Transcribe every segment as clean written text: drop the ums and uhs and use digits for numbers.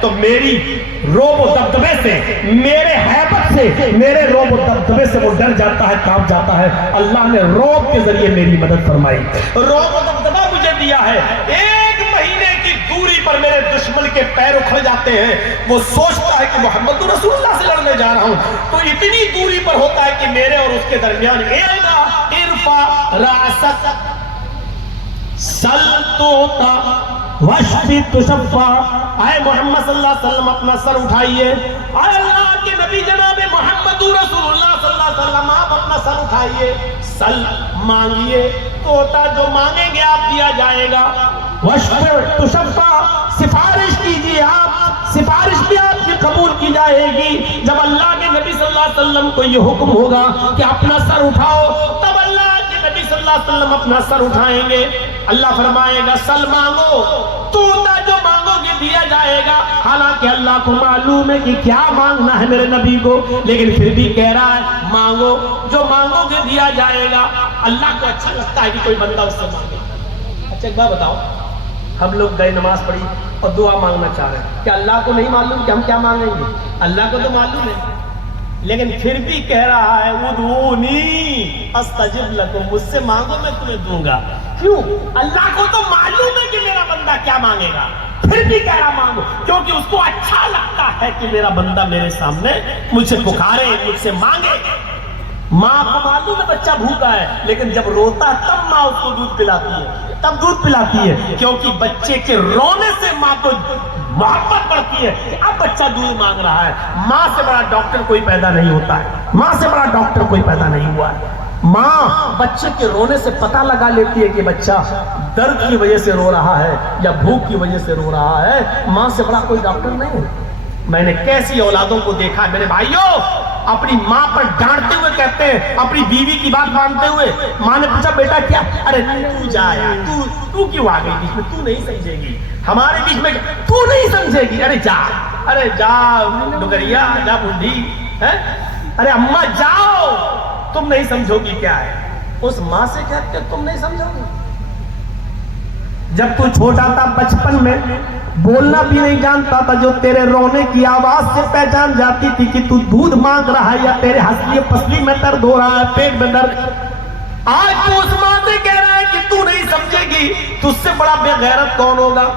تو میری روب و دبدبے سے، میرے ہیبت سے، میرے روب و دبدبے سے وہ ڈر جاتا ہے، کانپ جاتا ہے۔ اللہ نے روب کے ذریعے میری مدد فرمائی، روب و دبدبہ مجھے دیا ہے۔ 1 مہینے کی دوری پر میرے دشمن کے پیر اکھڑ جاتے ہیں، وہ سوچتا ہے کہ محمد رسول اللہ سے لڑنے جا رہا ہوں، تو اتنی دوری پر ہوتا ہے کہ میرے اور اس کے درمیان ارفع راسک سل توتا وشفی تشفا، اے محمد صلی اللہ علیہ وسلم اپنا سر اٹھائیے، اے اللہ کے نبی جناب محمد رسول اللہ صلی اللہ علیہ وسلم آپ اپنا سر اٹھائیے، سل مانگیے، توتا جو مانگیں گے آپ دیا جائے گا، وشفی تشفا سفارش کیجیے آپ، سفارش بھی آپ کی قبول کی جائے گی۔ جب اللہ کے نبی صلی اللہ علیہ وسلم کو یہ حکم ہوگا کہ اپنا سر اٹھاؤ، تب اللہ کے نبی صلی اللہ علیہ وسلم اپنا سر اٹھائیں گے، اللہ فرمائے گا سل مانگو، توتا جو مانگو گے دیا جائے گا۔ حالانکہ اللہ کو معلوم ہے کہ کیا مانگنا ہے میرے نبی کو، لیکن پھر بھی کہہ رہا ہے مانگو، جو مانگو گے دیا جائے گا۔ اللہ کو اچھا لگتا ہے کہ کوئی بندہ اس سے مانگے۔ اچھا ایک بات بتاؤ، ہم لوگ گئے نماز پڑھی اور دعا مانگنا چاہ رہے ہیں، کیا اللہ کو نہیں معلوم کہ ہم کیا مانگیں گے؟ اللہ کو تو معلوم ہے، لیکن پھر بھی کہہ رہا ہے ادعونی استجب لکم، مجھ سے مانگو میں تمہیں دوں گا۔ کیوں؟ اللہ کو تو معلوم ہے کہ میرا بندہ کیا مانگے گا، پھر بھی کہہ رہا مانگو، کیونکہ اس کو اچھا لگتا ہے کہ میرا بندہ میرے سامنے مجھ سے پکارے، مجھ سے مانگے۔ ماں کو معلوم ہے بچہ بھوکا ہے، لیکن جب روتا ہے تب ماں اس کو دودھ پلاتی ہے، تب دودھ پلاتی ہے، کیونکہ بچے کے رونے سے ماں کو محبت بڑھتی ہے کہ اب بچہ دودھ مانگ رہا ہے۔ ماں سے بڑا ڈاکٹر کوئی پیدا نہیں ہوتا ہے، ماں سے بڑا ڈاکٹر کوئی پیدا نہیں ہوا ہے۔ ماں بچے کے رونے سے پتہ لگا لیتی ہے کہ بچہ درد کی وجہ سے رو رہا ہے یا بھوک کی وجہ سے رو رہا ہے، ماں سے بڑا کوئی ڈاکٹر نہیں ہے۔ میں نے کیسی اولادوں کو دیکھا ہے میرے بھائیوں، اپنی ماں پر ڈانٹتے ہوئے کہتے ہیں، اپنی بیوی کی بات مانتے ہوئے، ماں نے پوچھا بیٹا کیا، ارے تو جا یار، تو کیوں آ گئی بیچ میں، تو نہیں سمجھے گی ہمارے بیچ میں، تو نہیں سمجھے گی، ارے جا، ارے جا ڈگریا، جا بڈھی ہے، ارے اماں جاؤ، تم نہیں سمجھو گی کیا ہے۔ اس ماں سے کہتے تم نہیں سمجھو گی۔ جب تو چھوٹا تھا بچپن میں بولنا بھی نہیں جانتا تھا، جو تیرے رونے کی آواز سے پہچان جاتی تھی کہ تو دودھ مانگ رہا ہے یا تیرے ہسلی پسلی میں درد ہو رہا ہے، پیٹ میں درد۔ آج تو اس ماں سے کہہ رہا ہے کہ تو نہیں سمجھے گی، تجھ سے بڑا بے غیرت کون ہوگا؟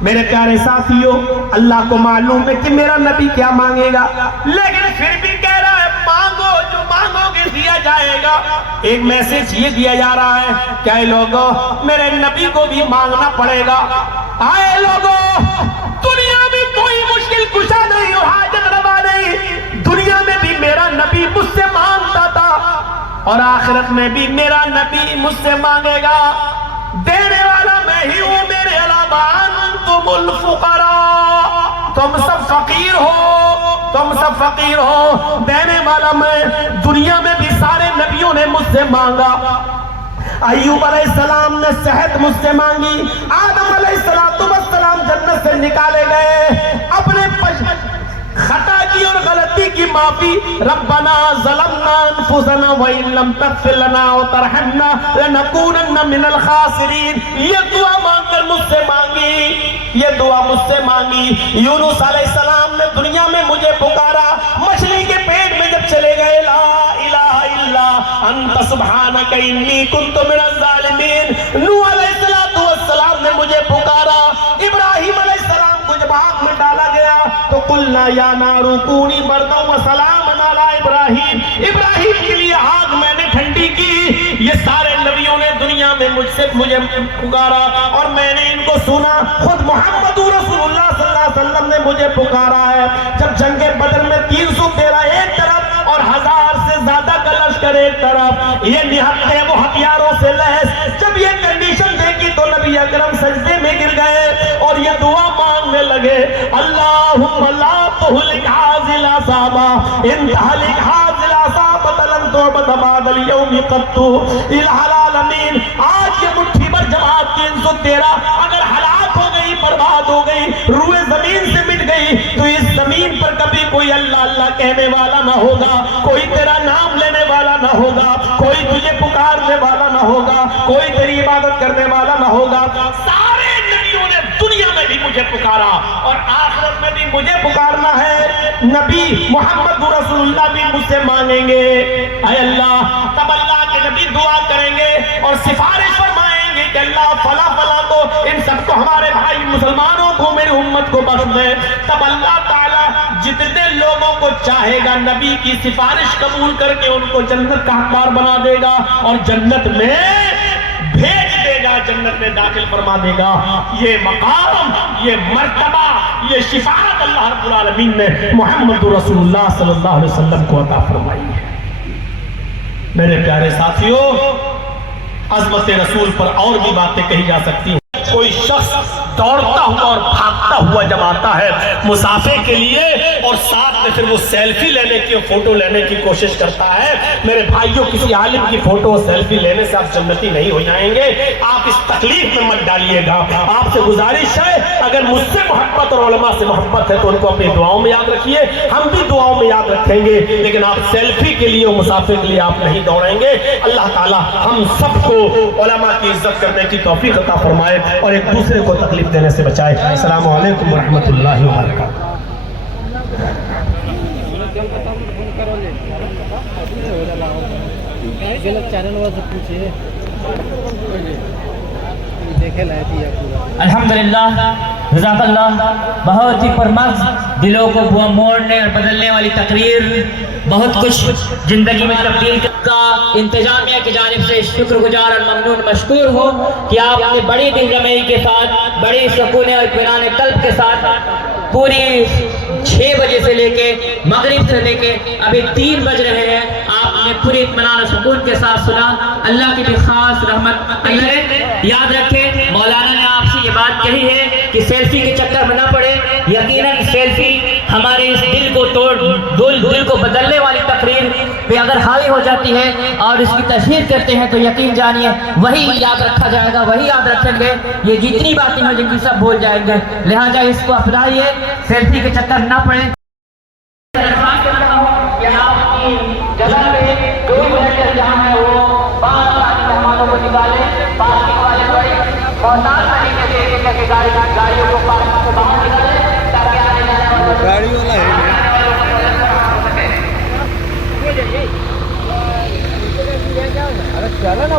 میرے پیارے ساتھیوں، اللہ کو معلوم ہے کہ میرا نبی کیا مانگے گا، لیکن پھر بھی کہہ رہا ہے مانگو، جو مانگو گے دیا جائے گا۔ ایک میسج یہ دیا جا رہا ہے کہ اے لوگوں، میرے نبی کو بھی مانگنا پڑے گا۔ اے لوگوں، دنیا میں کوئی مشکل کشا نہیں اور حاجت روا نہیں، دنیا میں بھی میرا نبی مجھ سے مانگتا تھا اور آخرت میں بھی میرا نبی مجھ سے مانگے گا۔ دینے والا میں ہی ہوں، میرے علاوہ انتم الفقراء، تم سب فقیر ہو، تم سب فقیر ہو، دینے والا میں۔ دنیا میں بھی سارے نبیوں نے مجھ سے مانگا، ایوب علیہ السلام نے صحت مجھ سے مانگی، آدم علیہ السلام جنت سے نکالے گئے، اپنے خطا کی اور غلطی کی معافی، ربنا ظلمنا انفسنا وان لم تغفر لنا وترحمنا لنکونن من الخاسرین، یہ دعا مانگ کر مجھ سے مانگی، یہ دعا مجھ سے مانگی۔ یونس علیہ السلام نے دنیا میں مجھے پکارا، مچھلی کے پیٹ میں جب چلے گئے، لا الہ الا انت سبحانک انی کنت من الظالمین۔ نوح علیہ السلام نے مجھے پکارا، ابراہیم علیہ السلام کو جب آگ میں ڈالا گیا تو قلنا یا نار کونی بردا وسلاما علی ابراہیم، ابراہیم کے لیے آگ میں نے ٹھنڈی کی۔ یہ سارے نبیوں نے دنیا میں مجھے پکارا اور میں نے ان کو سنا، خود محمد رسول اللہ صلی اللہ علیہ وسلم نے مجھے پکارا ہے۔ جب جنگ بدر میں 313 ایک طرف اور 1000 سے زیادہ کا لشکر ایک طرف، یہ نہتے وہ ہتھیاروں سے لیس، جب یہ کنڈیشن دیکھی تو نبی اکرم سجدے میں گر گئے اور یہ دعا مانگنے لگے، اللہم لا تہلک ھذہ العصابہ، ان تہلک ھذہ العصابہ لن تعبد بعد اليوم قط الہ العالمین۔ آج یہ مٹھی بھر جماعت 313 اگر ہلاک ہو گئی، برباد ہو گئی، روئے زمین سے مٹ گئی، تو اس زمین پر کبھی کوئی اللہ اللہ کہنے والا نہ ہوگا، کوئی تیرا نام لینے والا نہ ہوگا، کوئی تجھے پکارنے والا نہ ہوگا، کوئی تیری عبادت کرنے والا نہ ہوگا۔ سارے نبیوں نے دنیا میں بھی مجھے مجھے پکارا اور آخرت میں بھی مجھے پکارنا ہے، نبی محمد رسول اللہ بھی مجھ سے مانگیں گے اے اللہ، تب اللہ کے نبی دعا کریں گے اور سفارش فرمائیں گے کہ اللہ فلاں فلاں کو، ان سب کو ہمارے بھائی مسلمانوں کو، میری امت کو بخش دے۔ تب اللہ تعالیٰ جتنے لوگوں کو چاہے گا نبی کی سفارش قبول کر کے ان کو جنت کا حقدار بنا دے گا اور جنت میں بھیج دے گا، جنت میں داخل فرما دے گا۔ یہ مقام، یہ مرتبہ، یہ شفاعت اللہ رب العالمین نے محمد رسول اللہ صلی اللہ علیہ وسلم کو عطا فرمائی ہے۔ میرے پیارے ساتھیوں، عظمت رسول پر اور بھی باتیں کہی جا سکتی ہیں۔ کوئی شخص دوڑتا ہوا اور بھاگتا ہوا جب آتا ہے مسافے کے لیے اور ساتھ میں پھر وہ سیلفی لینے کی، فوٹو لینے کی کوشش کرتا ہے، میرے بھائیوں کسی عالم کی فوٹو اور سیلفی لینے سے آپ جنتی نہیں ہو جائیں گے۔ آپ اس تکلیف میں مت ڈالیے گا۔ آپ سے گزارش ہے، اگر مجھ سے محبت اور علماء سے محبت ہے تو ان کو اپنی دعاؤں میں یاد رکھیے، ہم بھی دعاؤں میں یاد رکھیں گے، لیکن آپ سیلفی کے لیے اور مسافے کے لیے آپ نہیں دوڑیں گے۔ اللہ تعالی ہم سب کو علماء کی عزت کرنے کی توفیق عطا فرمائے اور ایک دوسرے کو تکلیف دینے سے بچائے۔ السلام علیکم ورحمۃ اللہ وبرکاتہ۔ الحمدللہ، جزاک اللہ، بہت ہی پرمغز، دلوں کو موڑنے اور بدلنے والی تقریر، بہت کچھ زندگی میں تبدیل کا انتظامیہ کی جانب سے شکر گزار اور ممنون مشکور ہو کہ آپ نے بڑی دل جمعی کے ساتھ، بڑی سکون اور اطمینان قلب کے ساتھ پوری 6 بجے سے لے کے مغرب سے لے کے ابھی 3 بج رہے ہیں، آپ نے پوری اطمینان اور سکون کے ساتھ سنا۔ اللہ کی بھی خاص رحمت اللہ یاد رکھے۔ مولانا نے آپ سے یہ بات کہی ہے کہ سیلفی کے چکر میں نہ پڑے۔ یقیناً سیلفی ہمارے اس دل کو دل کو بدلنے والی تقریر پہ اگر حاوی ہو جاتی ہے اور اس کی تشہیر کرتے ہیں تو یقین جانیے وہی یاد رکھا جائے گا، وہی یاد رکھیں گے، یہ جتنی باتیں ہیں جن کی سب بھول جائیں گے۔ لہٰذا اس کو اپنائیے، سیلفی کے چکر نہ پڑے۔ جگہ پہ 2 منٹ جہاں ہے وہ بعض ساری مہمانوں کو نکالے، پارکنگ والے بڑے محتاط طریقے سے گاڑیوں کو پارکنگ سے باہر نکالے تاکہ آنے جانے والے گاڑی والا ہے چلا نا